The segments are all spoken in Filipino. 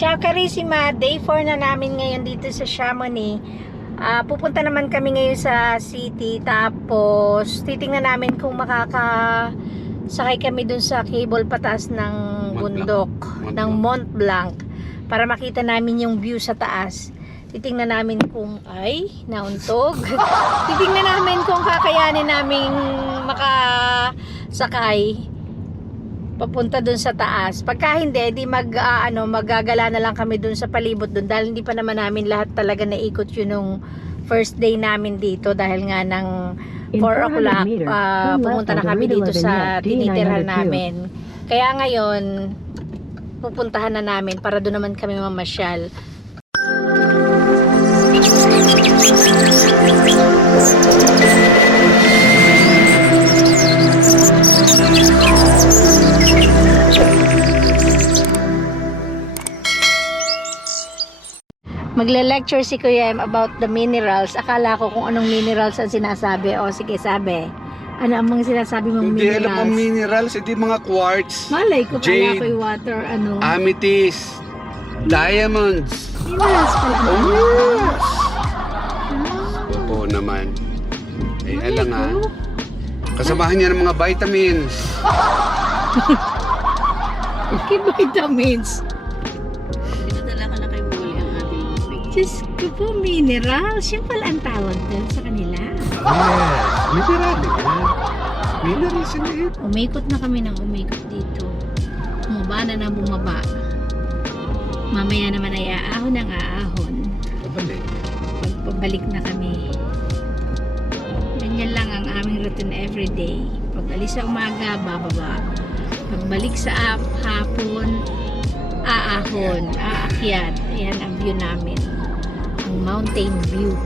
Ciao Carissima, day 4 na namin ngayon dito sa Chamonix. Pupunta naman kami ngayon sa city, tapos titingnan namin kung makakasakay kami dun sa cable pataas ng bundok ng Mont Blanc para makita namin yung view sa taas. Titingnan namin kung nauntog. Titingnan namin kung kakayanin naming makasakay papunta dun sa taas. Pagka hindi, di maggagala na lang kami dun sa palibot dun dahil hindi pa naman namin lahat talaga naikot yun nung first day namin dito dahil nga ng 4 o'clock pumunta na kami dito sa tinitirhan namin. Kaya ngayon pupuntahan na namin para doon naman kami mamasyal. Magle-lecture si Kuya M about the minerals. Akala ko kung anong minerals ang sinasabi. O sige, sabi. Ano ang mga sinasabi mong Hindi minerals? alam ang minerals, hindi mga quartz, Malay ko, kaya jade, ko'y water, amethyst, diamonds. Minerals pala. Oh yes! Oo naman. Alam nga. Kasamahan niya ng mga vitamins. Okay, vitamins. Pinadala ka na kay Molly ang ating tubig. Diyos ko po, minerals. Yung pala ang tawag doon sa kanila. Yes, mineral yan. Minerals yun eh. Umikot na kami ng umikot dito. Bumaba na bumaba. Mamaya naman ay aahon ang aahon. Pabalik. Pagpabalik na kami. Ganyan lang ang aming routine everyday. Pag alis sa umaga, bababa. Pagbalik sa hapon, aahon, aakyat. Ayan ang view namin. Ang mountain view.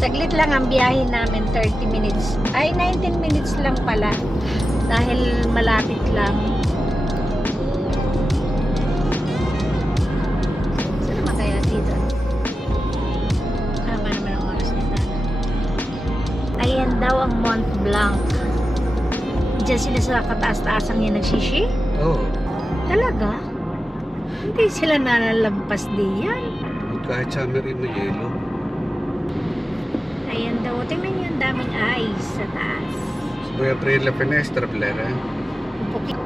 Saglit lang ang biyahe namin, 30 minutes. Ay, 19 minutes lang pala. Dahil malapit lang. Saan naman kaya dito? Haba naman ang oras nito. Ayan daw ang Mont Blanc. Diyan sila sa kataas-taasang yan nagsishi? Oo. Talaga? Hindi sila nalalampas diyan. Kahit summer in na yelo. Ayan daw, tingnan nyo ang daming ice sa taas. Voy a abrir la finestra, Blera. Un poquito.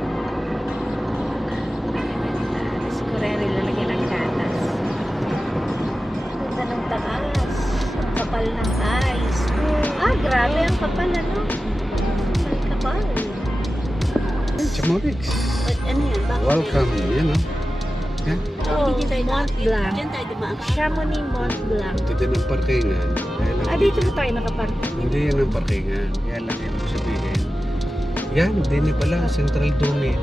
Kurere, lalagyan ng gatas. Ganda ng taas. Ang kapal ng ice. Grabe ang kapal, ano? Ang kapal. Chamonix. Ano yan? Bakit? Welcome. Yan o. Yan. Oh, Mont Blanc. Diyan tayo dumaan. Chamonix Mont Blanc. Ito din ang parkingan. Dito ba tayo nakapark? Hindi yan ang parkingan. Yan lang yan ko sabihin. Yan, hindi pala. Central Dome.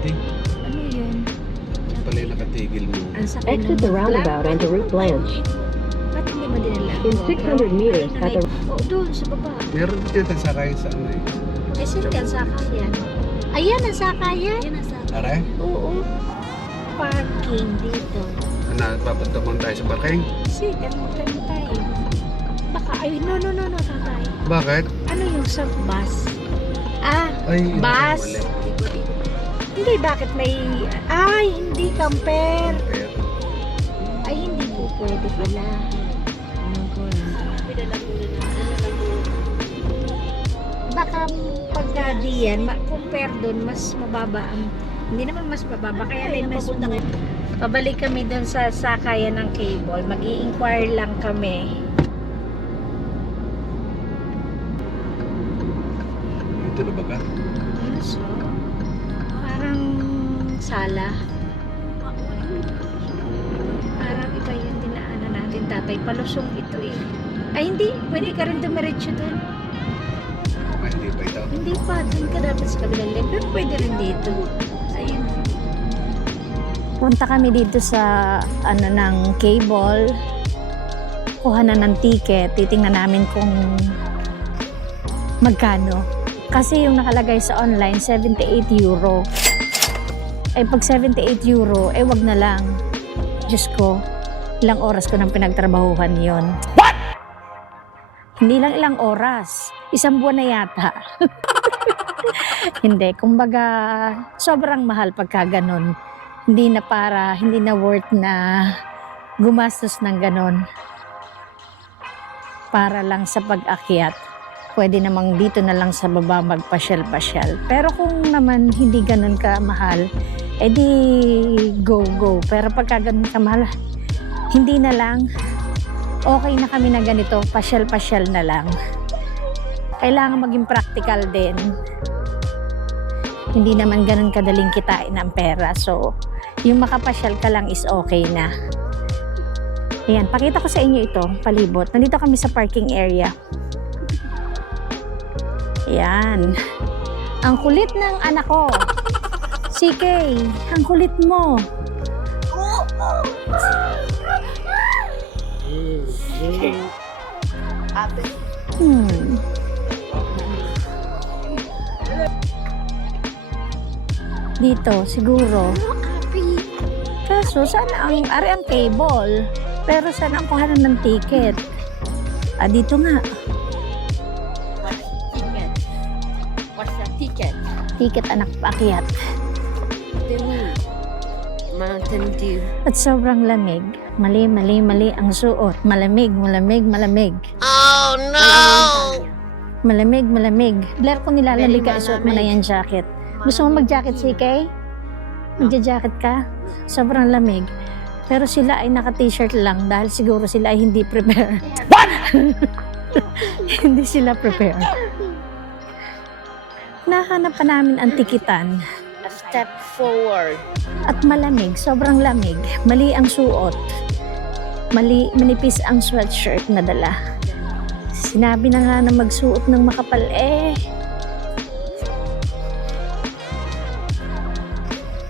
Ano yun? Yan pala yung nakatigil mo. Ang sakay ng Exit the Mont roundabout Blanc. onto Route Blanche. Ba't hindi mo dinala? In 600 meters at the... Doon, sa baba. Meron din yung sakayin sa ano eh. Ay, saan ang sakayan? Ayan, ang sakayan. Yan nasa. Are? Oo. Parking dito. Papunta mo tayo sa parking? Kasi, ganun tayo. Baka, no, tatay. Bakit? Ano yung sa bus? Ay, Bus? mali. Hindi, bakit may... hindi, camper. Pero, Ay, hindi po pwede pala. Pinadala muna na. Baka pagka diyan, compare doon, mas mababa ang... Hindi naman mas mababa, kaya rin mas smooth. Pabalik kami doon sa sakayan ng cable. Mag-i-inquire lang kami. ito na baga? Ano so? Parang sala. Parang iba yung dinaanan natin, tatay. Palusong ito eh. Ay, hindi. Pwede ka rin dumiretso doon. Hindi ba ito? Hindi pa. Doon ka dapat sa kabilang lane. Pero pwede rin dito. Ayun. Punta kami dito sa ng cable. Kuha na ng ticket. Titingnan namin kung magkano. Kasi yung nakalagay sa online, 78 euro. Eh pag 78 euro, wag na lang. Diyos ko, ilang oras ko nang pinagtrabahuhan yon. What? Hindi lang ilang oras. Isang buwan na yata. Hindi, kumbaga, sobrang mahal pagka ganun. Hindi na worth na gumastos ng ganun. Para lang sa pag-akyat. Pwede namang dito na lang sa baba magpasyal-pasyal. Pero kung naman hindi ganun ka mahal, edi go. Pero pagka ganun ka mahal, hindi na lang. Okay na kami na ganito, pasyal-pasyal na lang. Kailangan maging practical din. Hindi naman ganun kadaling kitain ang pera. So, yung makapasyal ka lang is okay na. Ayan, pakita ko sa inyo ito, palibot. Nandito kami sa parking area. Ayan. Ang kulit ng anak ko. CK, ang kulit mo. Dito, siguro. Kaso, sana ang cable. Pero sana ang kuhanan ng ticket. Dito nga. What's the ticket? Ticket anak paakyat. Mountain Dew. At sobrang lamig. Mali ang suot. Malamig. Oh no! Malamig. Blair ko nilalamig ka, Very isuot mo na malamig. yan jacket. Gusto mo mag-jacket, CK? Magja-jacket ka? Sobrang lamig. Pero sila ay naka-t-shirt lang dahil siguro sila ay hindi prepare. What? Hindi sila prepare. Nahanap pa namin ang tikitan. A step forward. At malamig, sobrang lamig. Mali ang suot. Manipis ang sweatshirt na dala. Sinabi na nga na magsuot ng makapal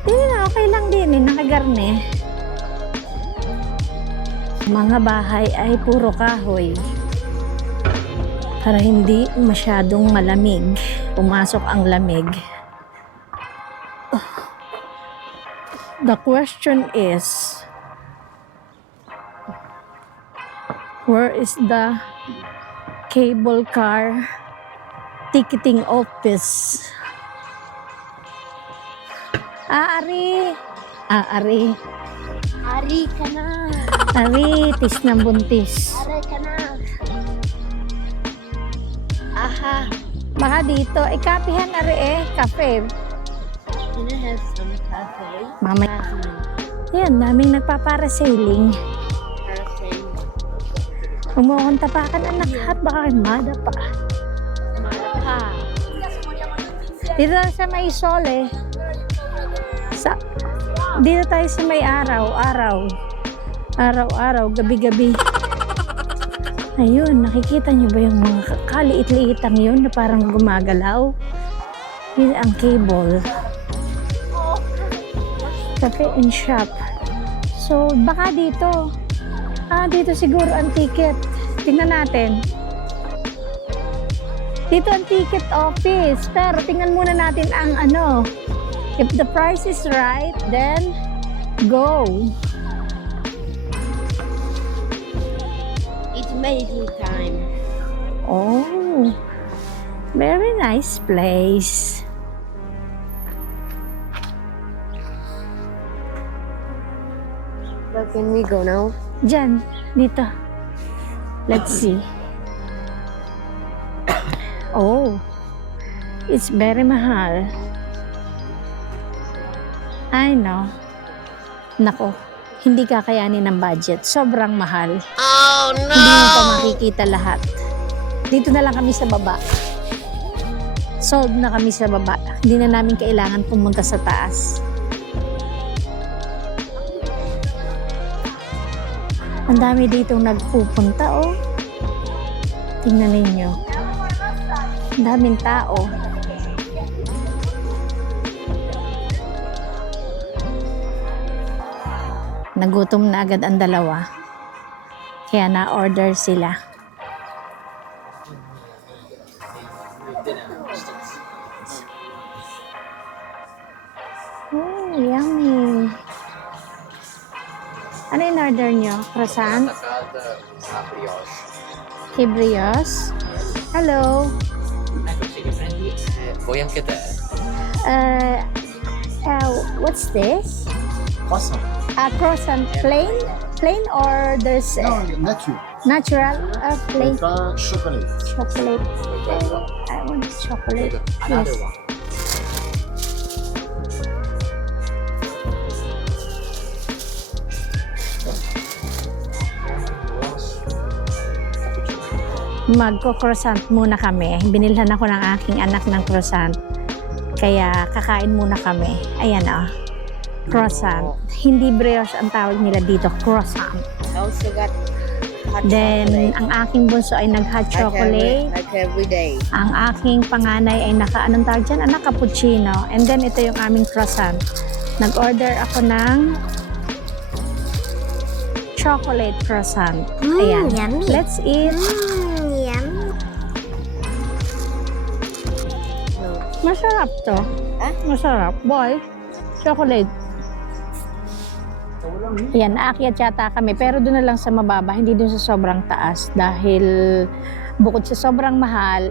Hindi na, okay lang din nakagarne. Mga bahay ay puro kahoy. Para hindi masyadong malamig. Pumasok ang lamig. The question is, where is the cable car ticketing office? Ari, Ari ka na! tis ng buntis. Ari ka na! Aha! Baka dito, kapihan kape. Can I have some cafe? Mama, yan, daming nagpaparasailing. Parasailing. Huwag mo akong tapakan anak at baka madapa. Malapa. Dito tayo sa may sole. Dito tayo sa may araw-araw, gabi-gabi. Ayun, nakikita nyo ba yung mga kaliit-liitang yun na parang gumagalaw? Yun ang cable. Cafe and shop. So, baka dito. Dito siguro ang ticket. Tingnan natin. Dito ang ticket office. Pero tingnan muna natin ang If the price is right, then go. It's amazing time. Oh, very nice place. Where can we go now? Diyan, dito. Let's see. Oh, it's very mahal. I know. Nako, hindi kakayanin ng budget. Sobrang mahal. Oh no! Hindi mo pa makikita lahat. Dito na lang kami sa baba. Sold na kami sa baba. Hindi na namin kailangan pumunta sa taas. Ang dami ditong nagpupunta, oh. Tingnan ninyo. Ang daming tao. Nagutom na agad ang dalawa. Kaya na-order sila. Oh, yummy. Ano yung order nyo? Croissant? Hibrios? Hello. Goyang kita. What's this? Croissant. Croissant plain? Plain or there's Non, nature. natural? Plain Pain chocolat. chocolate. I want chocolate. Another Yes. one. Magko-croissant muna kami. Binilhan ako ng aking anak ng croissant. Kaya kakain muna kami. Ayan oh. Croissant. Hindi brioche ang tawag nila dito. Croissant. Also got hot Then, ang aking bunso ay nag-hot chocolate. Like every day. Ang aking panganay ay anong tawag dyan? Cappuccino. And then, ito yung aming croissant. Nag-order ako ng chocolate croissant. Ayan. Yummy. Let's eat. Yummy. Masarap to. Ah? Masarap. Boy, chocolate. Yan, aakyat yata kami. Pero doon na lang sa mababa, hindi doon sa sobrang taas. Dahil bukod sa sobrang mahal,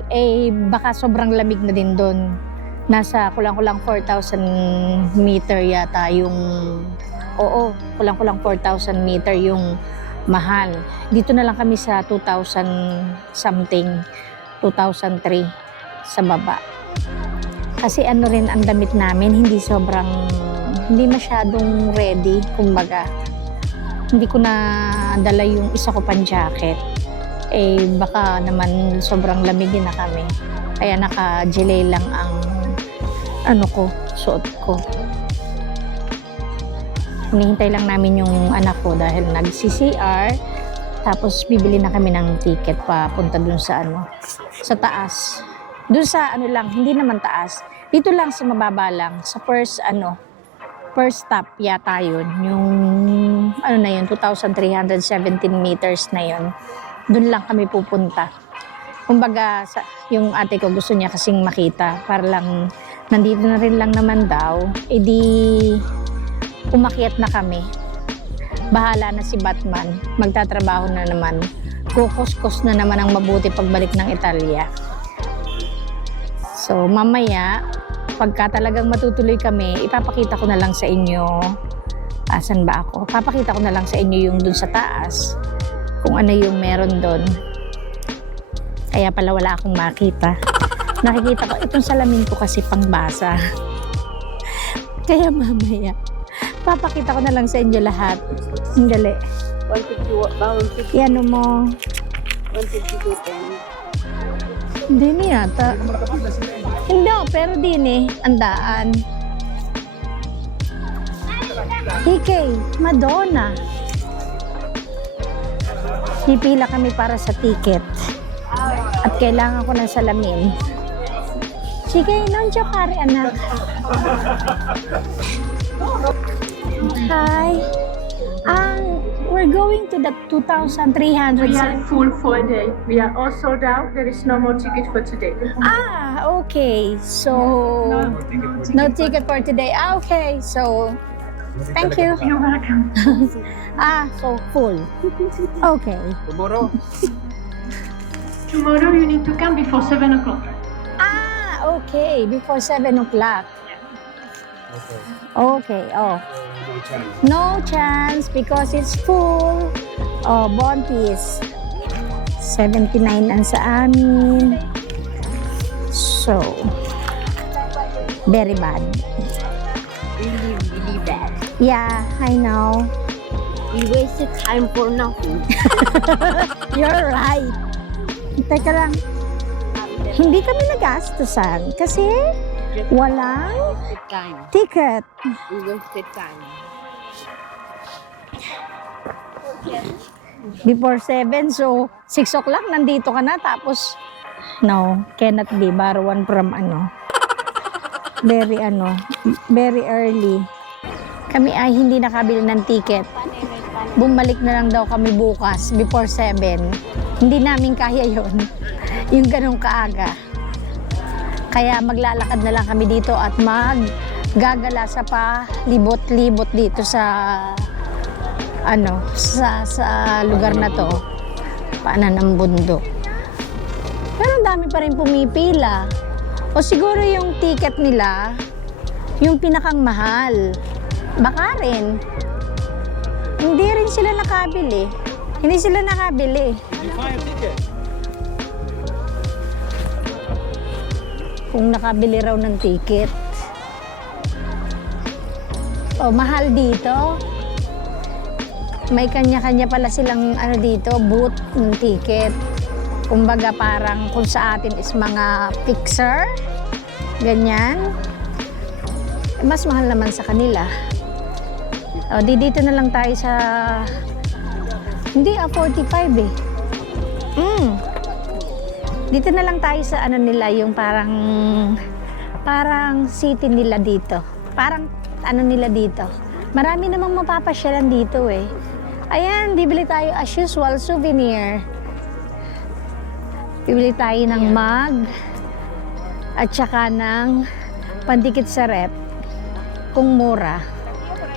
baka sobrang lamig na din doon. Nasa kulang-kulang 4,000 meter yata yung... Oo, kulang-kulang 4,000 meter yung mahal. Dito na lang kami sa 2,000 something, 2003 sa baba. Kasi ano rin ang damit namin, hindi masyadong ready, kumbaga. Hindi ko na dala yung isa ko pang jacket. Baka naman sobrang lamigin na kami. Kaya naka-gilet lang ang suot ko. Hinihintay lang namin yung anak ko dahil nag-CCR. Tapos bibili na kami ng ticket papunta dun sa sa taas. Dun sa hindi naman taas. Dito lang sa mababa lang, sa first stop yata yun. Yung 2,317 meters na yun. Dun lang kami pupunta. Kumbaga, yung ate ko gusto niya kasing makita para lang, nandito na rin lang naman daw, umakyat na kami. Bahala na si Batman. Magtatrabaho na naman. Kukuskos na naman ang mabuti pagbalik ng Italia. So, mamaya, pagka talagang matutuloy kami, ipapakita ko na lang sa inyo. Asan ba ako? Papakita ko na lang sa inyo yung dun sa taas. Kung ano yung meron dun. Kaya pala wala akong makita. Nakikita ko, itong salamin ko kasi pangbasa. Kaya mamaya, papakita ko na lang sa inyo lahat. Dali. 150, Yan mo. 152 Hindi niya yata. Hindi, pero din andaan. TK, Madonna. Pipila kami para sa ticket. At kailangan ko ng salamin. Sige, nandiyo kari anak. Hi. We're going to the 2,300. We are full for a day. We are all sold out. There is no more ticket for today. Okay. So, no ticket for today. Okay. So, thank you. You're welcome. So full. Okay. Tomorrow. Tomorrow you need to come before 7 o'clock. Okay. Before 7 o'clock. Okay. Oh. No chance because it's full. Oh, Bontis. 79 ang sa amin. So, very bad. Really, really bad. Yeah, I know. We wasted time for nothing. You're right. Teka lang. Hindi kami nagastusan kasi walang Wasted time. ticket. We wasted time. before 7. So, 6 o'clock, nandito ka na. Tapos, no, cannot be. Barawan from very early. Kami ay hindi nakabili ng ticket. Bumalik na lang daw kami bukas, before 7. Hindi namin kaya yon yung ganong kaaga. Kaya maglalakad na lang kami dito at maggagala sa libot-libot dito sa sa lugar na to, paanan ng bundok. Pero ang dami pa rin pumipila. O siguro yung ticket nila, yung pinakang mahal. Baka rin. Hindi rin sila nakabili. Hindi sila nakabili. Kung nakabili raw ng ticket. O, mahal dito. May kanya-kanya pala silang dito, booth ng ticket. Kumbaga parang kung sa atin is mga fixer, ganyan. Mas mahal naman sa kanila. O, dito na lang tayo sa... Hindi, 45 eh. Dito na lang tayo sa nila, yung parang city nila dito. Parang nila dito. Marami namang mapapasyalan dito eh. Ayan, bibili tayo as usual, souvenir. Bibili tayo ng mug at saka ng pandikit sa rep kung mura.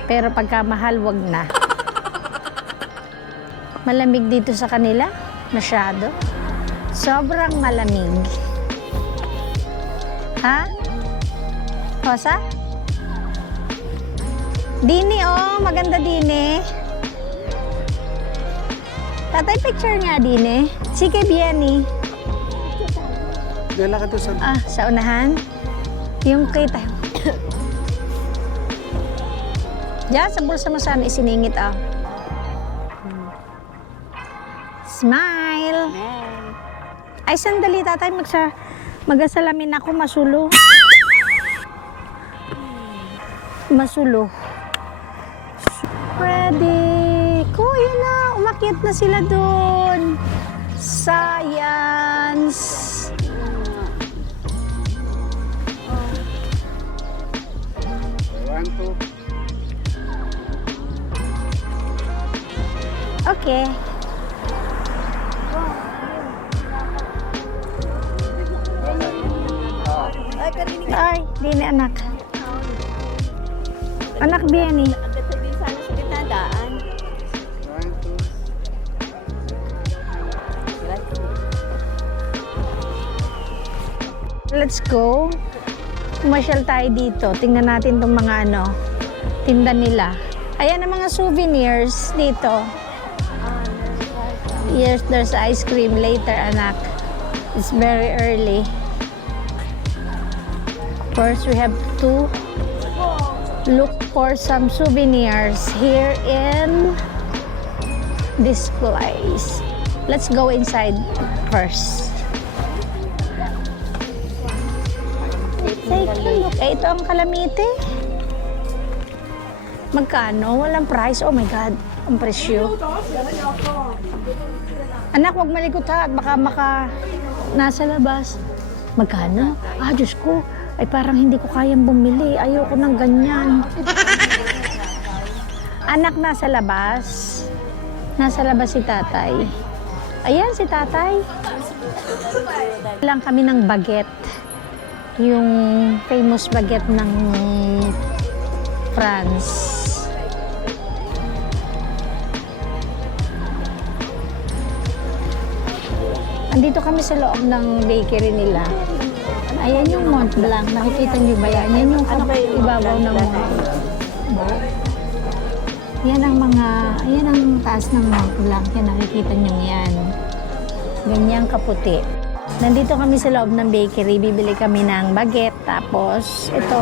Pero pagka mahal, wag na. Malamig dito sa kanila, masyado. Sobrang malamig. Ha? Rosa? Dini, oh. Maganda, Dini. Tatay, picture nga, Dini. Sige, Biani. Gala ka to sa... Sa unahan? Yung kita. Diyan, sa bulsa mo sana isiningit, Smile! Ay, sandali, tatay. Magasalamin ako, masulo. Masulo. Ready. Yun na. Umakyat na sila doon. Science. Okay. Ay, di ni anak. Anak biya ni. Agad sabihin sana sa gitnadaan. Let's go. Pumasyal tayo dito. Tingnan natin tong mga tinda nila. Ayan ang mga souvenirs dito. Yes, there's ice cream later, anak. It's very early. First, we have to look for some souvenirs here in this place. Let's go inside first. Take a look. Ito ang kalamite. Magkano? Walang price. Oh my God. Ang presyo. Anak, huwag malikot ha. Baka nasa labas. Magkano? Diyos ko. Ay parang hindi ko kayang bumili. Ayoko ng ganyan. Anak, nasa labas. Nasa labas si tatay. Ayan si tatay. Lang kami ng baguette. Yung famous baguette ng France. Andito kami sa loob ng bakery nila. Ayan yung Mont Blanc. Nakikita niyo ba yan? Yan yung ibabaw ng Mont Blanc. Yan ang taas ng Mont Blanc. Yan, nakikita niyo yan. Ganyang kaputi. Nandito kami sa loob ng bakery. Bibili kami ng baguette. Tapos, ito.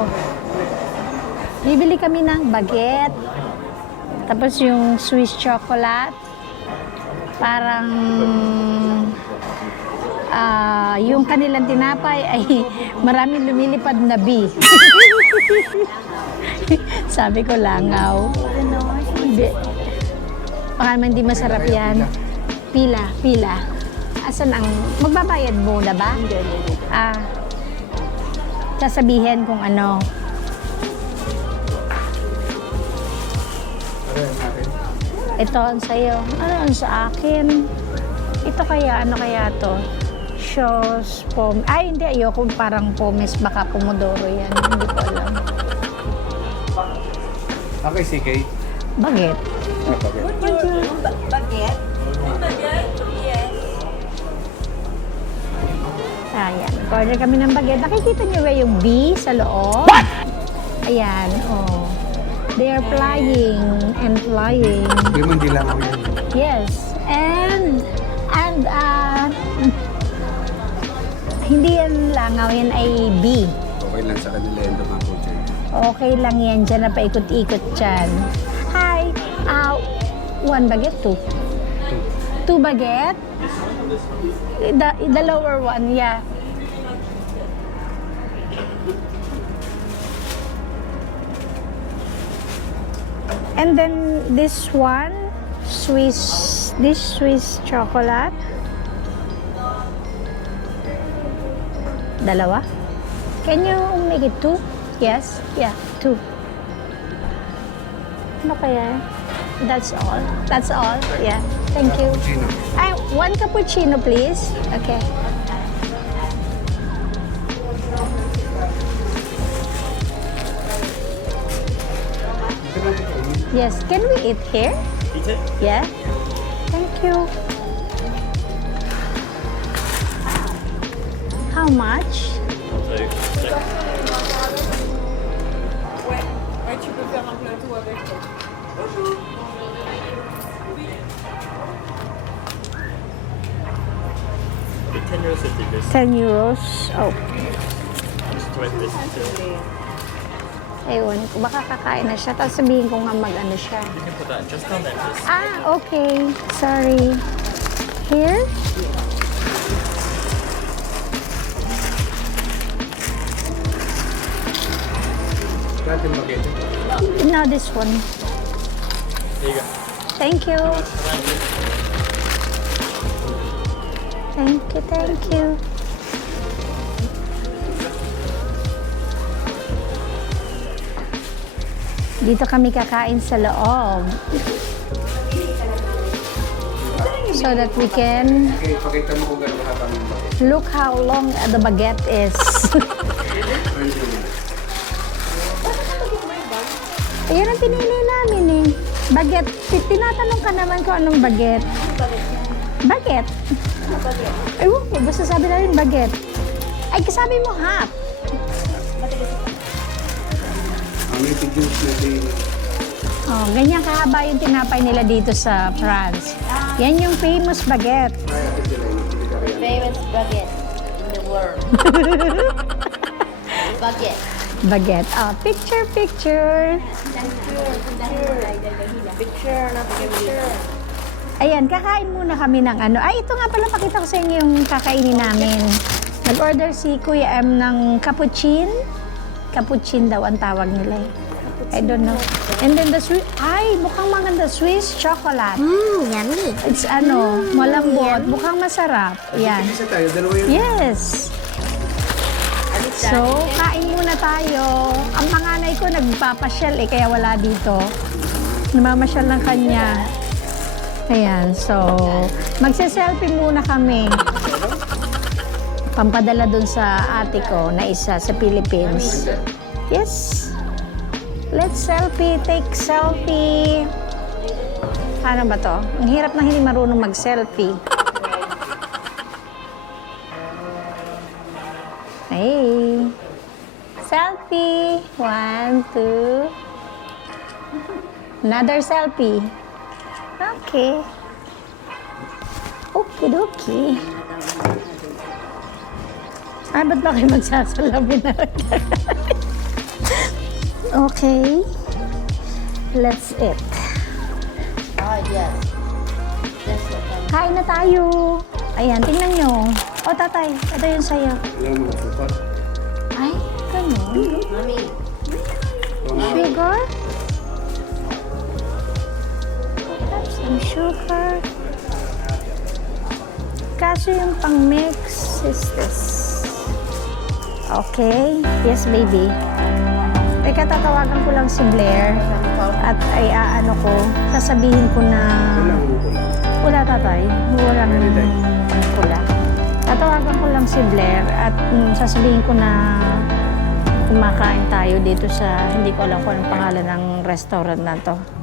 Bibili kami ng baguette. Tapos yung Swiss chocolate. Parang yung kanilang tinapay ay maraming lumilipad na bee. Sabi ko, langaw. Baka naman di masarap yan. Pila. Asan ang... Magbabayad muna ba? Hindi. Sasabihin kung ano. Ano yan natin? Ito ang sa'yo. Ano ang sa akin? Ito kaya, ano kaya to? Shows, pom... Ay, hindi. Ayoko parang pomes. Baka pomodoro yan. Hindi ko alam. Okay, CK. Baget. Ah, bakit? Ayan. Order kami ng baget. Nakikita niyo ba yung B sa loob? What? Ayan. Oh. They are flying and flying. Hindi mo hindi lang ako yan. Yes. And hindi yan langaw, yan ay B. Okay lang sa kanila yung dumako dyan. Okay lang yan dyan na paikot-ikot dyan. Hi. One baguette, two baguette? The lower one, yeah. And then this one, Swiss chocolate. Dalawa? Can you make it 2? Yes? Yeah, 2. Ano kaya? That's all? Yeah. Thank you. Cappuccino. One cappuccino, please. Okay. Yes. Can we eat here? Eat it? Yeah. Thank you. How much? The 10 euros is the best. 10 euros. Oh. Just try this too. Ewan ko. Baka kakain na siya. Tapos sabihin ko nga mag-ano siya. You can put that just on there. Just Okay. Sorry. Here? Natin bakit? No, this one. there you go. Thank you. Thank you. Dito kami kakain sa loob. So that we can Okay, pakita mo kung gano'n kahaba ng bakit. look how long the baguette is. Ayan ang pinili namin eh. Baguette. Tinatanong ka naman kung anong baguette. Baguette? Ewan ko, basta sabi namin baguette. Ay, kasabi mo half. Ang introduce natin. Oh, ganyan kahaba yung tinapay nila dito sa France. Yan yung famous baguette. Kaya ate sila yung pinagkakayan. Famous baguette in the world. Baguette. Baguette. Oh, picture. Picture, not picture. Ayan, kakain muna kami ng ano. Ay, ito nga pala, pakita ko sa inyo yung kakainin namin. Nag-order si Kuya M ng cappuccino. Cappuccino daw ang tawag nila eh. I don't know. And then the Swiss, mukhang maganda, Swiss chocolate. Yummy. It's malambot, mukhang masarap. Yan. Isa tayo, dalawa yun. Yes. So, kain muna tayo. Ang panganay ko nagpapasyal eh, kaya wala dito. Namamasyal ng kanya. Ayan, so, magse-selfie muna kami. Pampadala dun sa ate ko na isa sa Philippines. Yes. Let's selfie. Take selfie. Paano ba to? Ang hirap na hindi marunong mag-selfie. Hey. Selfie. 1, 2. Another selfie. Okay. Okie-dokie. Ay, ba't ba kayo magsasalamin na? Okay. Let's eat. Oh, yes. That's what Kain na tayo. Ayan, tingnan nyo. O, tatay, ito yung sayo. Alam mo, sukar. Ay, ganun. Mommy. Sugar? Have some sugar. Kaso yung pang-mix is this. Okay. Yes, baby. Teka, tatawagan ko lang si Blair. At ay aano ko, sasabihin ko na... Wala, tatay. Wala pula. Tatawagan ko lang si Blair at sasabihin ko na kumakain tayo dito sa... Hindi ko alam kung anong pangalan ng restaurant na to.